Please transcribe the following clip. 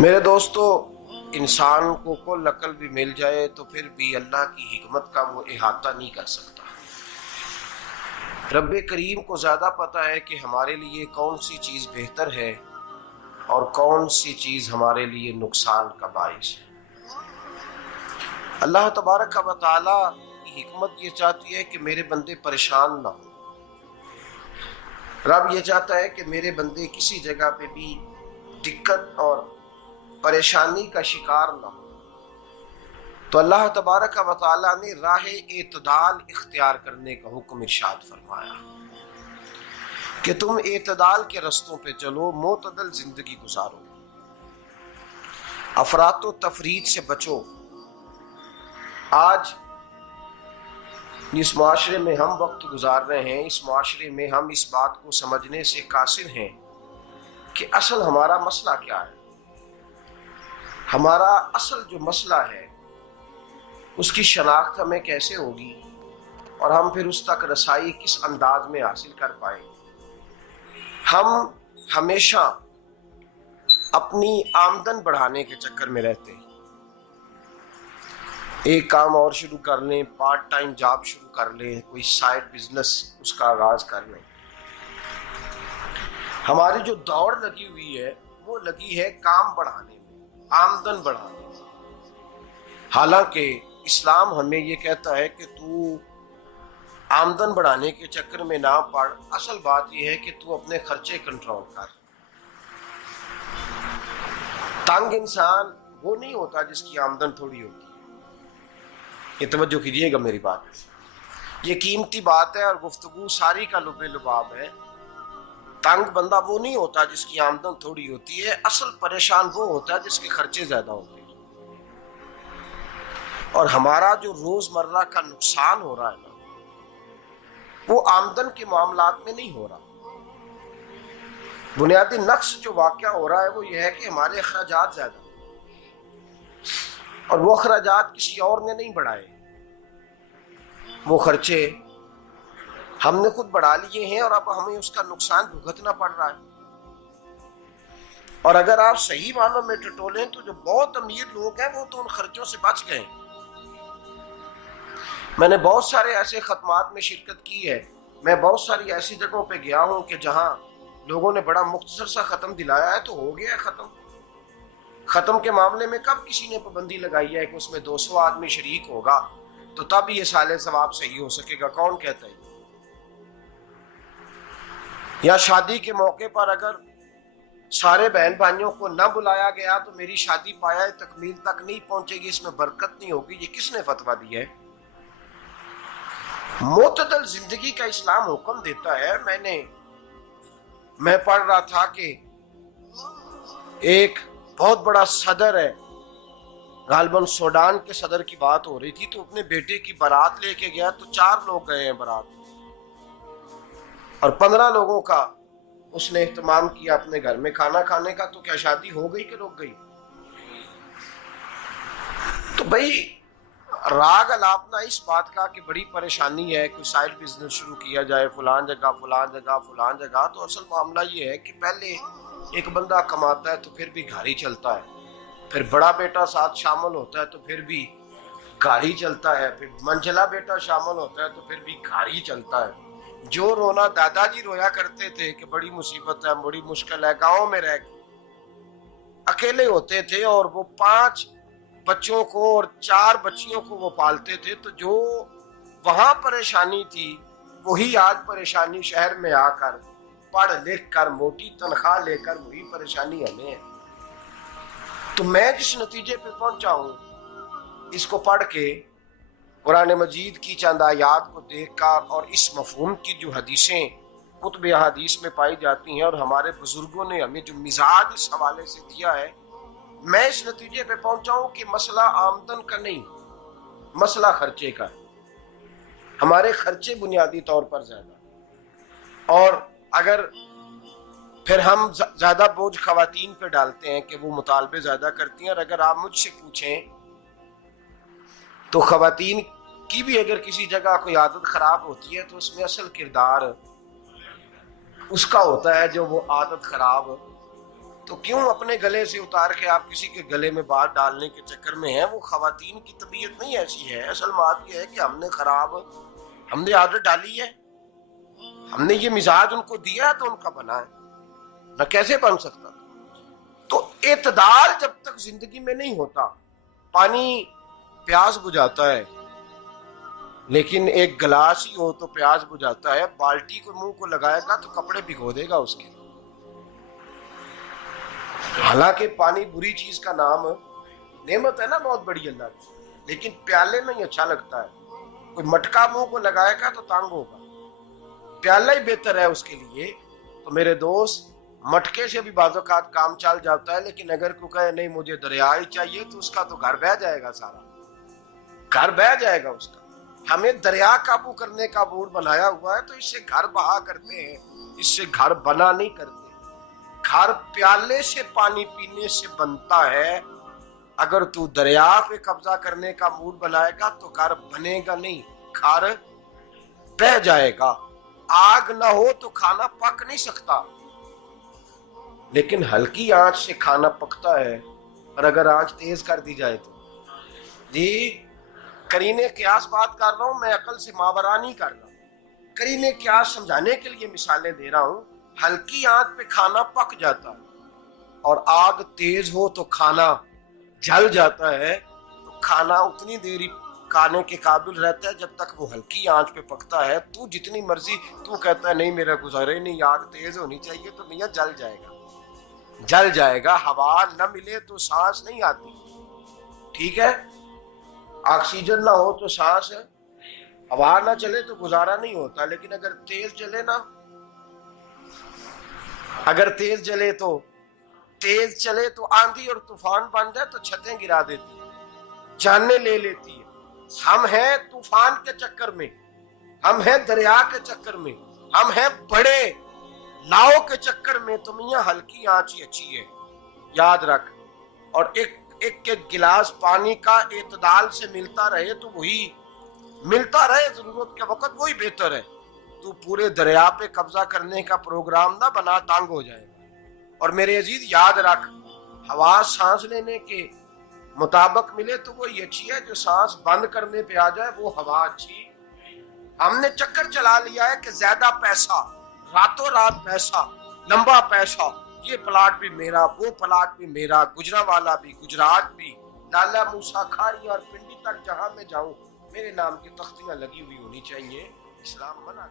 میرے دوستو، انسان کو کل عقل بھی مل جائے تو پھر بھی اللہ کی حکمت کا وہ احاطہ نہیں کر سکتا۔ رب کریم کو زیادہ پتہ ہے کہ ہمارے لیے کون سی چیز بہتر ہے اور کون سی چیز ہمارے لیے نقصان کا باعث ہے۔ اللہ تبارک و تعالی کی حکمت یہ چاہتی ہے کہ میرے بندے پریشان نہ ہوں۔ رب یہ چاہتا ہے کہ میرے بندے کسی جگہ پہ بھی دقت اور پریشانی کا شکار نہ ہو۔ تو اللہ تبارک و تعالی نے راہ اعتدال اختیار کرنے کا حکم ارشاد فرمایا کہ تم اعتدال کے رستوں پہ چلو، معتدل زندگی گزارو، افراط و تفریط سے بچو۔ آج جس معاشرے میں ہم وقت گزار رہے ہیں، اس معاشرے میں ہم اس بات کو سمجھنے سے قاصر ہیں کہ اصل ہمارا مسئلہ کیا ہے۔ ہمارا اصل جو مسئلہ ہے اس کی شناخت ہمیں کیسے ہوگی اور ہم پھر اس تک رسائی کس انداز میں حاصل کر پائیں۔ ہم ہمیشہ اپنی آمدن بڑھانے کے چکر میں رہتے ہیں، ایک کام اور شروع کر لیں، پارٹ ٹائم جاب شروع کر لیں، کوئی سائیڈ بزنس اس کا آغاز کر لیں۔ ہماری جو دوڑ لگی ہوئی ہے وہ لگی ہے کام بڑھانے میں، آمدن بڑھانے میں، حالانکہ اسلام ہمیں یہ کہتا ہے کہ تو آمدن بڑھانے کے چکر میں نہ پڑ، اصل بات یہ ہے کہ تو اپنے خرچے کنٹرول کر۔ تنگ انسان وہ نہیں ہوتا جس کی آمدن تھوڑی ہوتی ہے۔ یہ توجہ کیجیے گا میری بات، یہ قیمتی بات ہے اور گفتگو ساری کا لب لباب ہے۔ تنگ بندہ وہ نہیں ہوتا جس کی آمدن تھوڑی ہوتی ہے، اصل پریشان وہ ہوتا ہے جس کے خرچے زیادہ ہوتے ہیں۔ اور ہمارا جو روزمرہ کا نقصان ہو رہا ہے نا، وہ آمدن کے معاملات میں نہیں ہو رہا۔ بنیادی نقص جو واقعہ ہو رہا ہے وہ یہ ہے کہ ہمارے اخراجات زیادہ ہیں اور وہ اخراجات کسی اور نے نہیں بڑھائے، وہ خرچے ہم نے خود بڑھا لیے ہیں اور اب ہمیں اس کا نقصان بھگتنا پڑ رہا ہے۔ اور اگر آپ صحیح معنوں میں ٹٹولیں تو جو بہت امیر لوگ ہیں وہ تو ان خرچوں سے بچ گئے۔ میں نے بہت سارے ایسے ختمات میں شرکت کی ہے، میں بہت ساری ایسی جگہوں پہ گیا ہوں کہ جہاں لوگوں نے بڑا مختصر سا ختم دلایا ہے تو ہو گیا ہے ختم۔ ختم کے معاملے میں کب کسی نے پابندی لگائی ہے کہ اس میں 200 آدمی شریک ہوگا تو تب یہ سال ثواب صحیح ہو سکے گا؟ کون کہتا ہے؟ یا شادی کے موقع پر اگر سارے بہن بھائیوں کو نہ بلایا گیا تو میری شادی پایہ تکمیل تک نہیں پہنچے گی، اس میں برکت نہیں ہوگی، یہ کس نے فتویٰ دیا ہے؟ معتدل زندگی کا اسلام حکم دیتا ہے۔ میں پڑھ رہا تھا کہ ایک بہت بڑا صدر ہے، غالباً سوڈان کے صدر کی بات ہو رہی تھی، تو اپنے بیٹے کی بارات لے کے گیا تو 4 لوگ گئے ہیں بارات اور 15 لوگوں کا اس نے اہتمام کیا اپنے گھر میں کھانا کھانے کا۔ تو کیا شادی ہو گئی کہ رک گئی؟ تو بھئی راگ الاپنا اس بات کا کہ بڑی پریشانی ہے، کوئی سائیڈ بزنس شروع کیا جائے فلان جگہ فلان جگہ فلان جگہ، تو اصل معاملہ یہ ہے کہ پہلے ایک بندہ کماتا ہے تو پھر بھی گھر ہی چلتا ہے، پھر بڑا بیٹا ساتھ شامل ہوتا ہے تو پھر بھی گھر ہی چلتا ہے، پھر منجلا بیٹا شامل ہوتا ہے تو پھر بھی گھر ہی چلتا ہے۔ جو رونا دادا جی رویا کرتے تھے کہ بڑی مصیبت ہے، بڑی مشکل ہے، گاؤں میں رہ اکیلے ہوتے تھے اور وہ 5 بچوں کو اور 4 بچیوں کو وہ پالتے تھے، تو جو وہاں پریشانی تھی وہی آج پریشانی شہر میں آ کر پڑھ لکھ کر موٹی تنخواہ لے کر وہی پریشانی ہمیں ہے۔ تو میں جس نتیجے پہ پہنچا ہوں اس کو پڑھ کے، قرآن مجید کی چند آیات کو دیکھ کر اور اس مفہوم کی جو حدیثیں کتب احادیث میں پائی جاتی ہیں اور ہمارے بزرگوں نے ہمیں جو مزاج اس حوالے سے دیا ہے، میں اس نتیجے پہ پہنچا ہوں کہ مسئلہ آمدن کا نہیں، مسئلہ خرچے کا ہے۔ ہمارے خرچے بنیادی طور پر زیادہ، اور اگر پھر ہم زیادہ بوجھ خواتین پہ ڈالتے ہیں کہ وہ مطالبے زیادہ کرتی ہیں، اور اگر آپ مجھ سے پوچھیں تو خواتین کی بھی اگر کسی جگہ کوئی عادت خراب ہوتی ہے تو اس میں اصل کردار اس کا ہوتا ہے جو وہ عادت خراب تو کیوں اپنے گلے سے اتار کے آپ کسی کے گلے میں بات ڈالنے کے چکر میں ہیں؟ وہ خواتین کی طبیعت نہیں ایسی ہے. اصل بات یہ ہے کہ ہم نے عادت ڈالی ہے، ہم نے یہ مزاج ان کو دیا ہے تو ان کا بنا ہے، نہ کیسے بن سکتا. تو اعتدال جب تک زندگی میں نہیں ہوتا، پانی پیاس بجھاتا ہے لیکن ایک گلاس ہی ہو تو پیاس بجھاتا ہے، بالٹی کو منہ کو لگائے گا تو کپڑے بھگو دے گا اس کے. حالانکہ پانی بری چیز کا نام نعمت ہے نا بہت بڑی اللہ کی، لیکن پیالے میں ہی اچھا لگتا ہے. کوئی مٹکا منہ کو لگائے گا تو تانگ ہوگا، پیالہ ہی بہتر ہے اس کے لیے. تو میرے دوست، مٹکے سے بھی بعض اوقات کام چل جاتا ہے، لیکن اگر کوئی کہے نہیں مجھے دریا ہی چاہیے تو اس کا تو گھر بہ جائے گا، سارا گھر بہ جائے گا اس کا. ہمیں دریا قابو کرنے کا موڈ بنایا ہوا ہے تو اس سے گھر بہا کرتے ہیں، اس سے گھر بنا نہیں کرتے. گھر پیالے سے پانی پینے سے بنتا ہے. اگر تو دریا پہ قبضہ کرنے کا موڈ بنائے گا تو گھر بنے گا نہیں، گھر بہ جائے گا. آگ نہ ہو تو کھانا پک نہیں سکتا، لیکن ہلکی آنچ سے کھانا پکتا ہے. اور اگر آنچ تیز کر دی جائے تو جی قرینے قیاس بات کر رہا ہوں، میں عقل سے ماورا نہیں کر رہا. قرینے قیاس سمجھانے کے لیے مثالیں دے رہا ہوں. ہلکی آنچ پہ کھانا پک جاتا ہے اور آگ تیز ہو تو کھانا جل جاتا ہے. تو کھانا اتنی دیر کھانے کے قابل رہتا ہے جب تک وہ ہلکی آنچ پہ پکتا ہے. تو جتنی مرضی تو کہتا ہے نہیں میرا گزارے نہیں، آگ تیز ہونی چاہیے، تو میاں جل جائے گا، جل جائے گا. ہوا نہ ملے تو سانس نہیں آتی، ٹھیک ہے؟ آکسیجن نہ ہو تو سانس، ہوا نہ چلے تو گزارا نہیں ہوتا. لیکن اگر تیز جلے نا، اگر تیز چلے تو آندھی اور طوفان بن جائے تو چھتیں گرا دیتی ہے، جانیں لے لیتی ہے. ہم ہیں طوفان کے چکر میں، ہم ہیں دریا کے چکر میں، ہم ہیں بڑے لاؤ کے چکر میں. تو میاں ہلکی آنچ ہی اچھی ہے، یاد رکھ. اور ایک گلاس پانی کا اعتدال سے ملتا رہے تو وہی ملتا رہے، ضرورت کے وقت وہی بہتر ہے. تو پورے دریا پہ قبضہ کرنے کا پروگرام نہ بنا، تانگ ہو جائے گا. اور میرے عزیز یاد رکھ، ہوا سانس لینے کے مطابق ملے تو وہی اچھی ہے، جو سانس بند کرنے پہ آ جائے وہ ہوا اچھی. ہم نے چکر چلا لیا ہے کہ زیادہ پیسہ، راتوں رات پیسہ، لمبا پیسہ، یہ پلاٹ بھی میرا، وہ پلاٹ بھی میرا، گجرانوالا بھی، گجرات بھی، لالا موسیٰ کھاری اور پنڈی تک جہاں میں جاؤں میرے نام کی تختیاں لگی ہوئی ہونی چاہیے. اسلام منع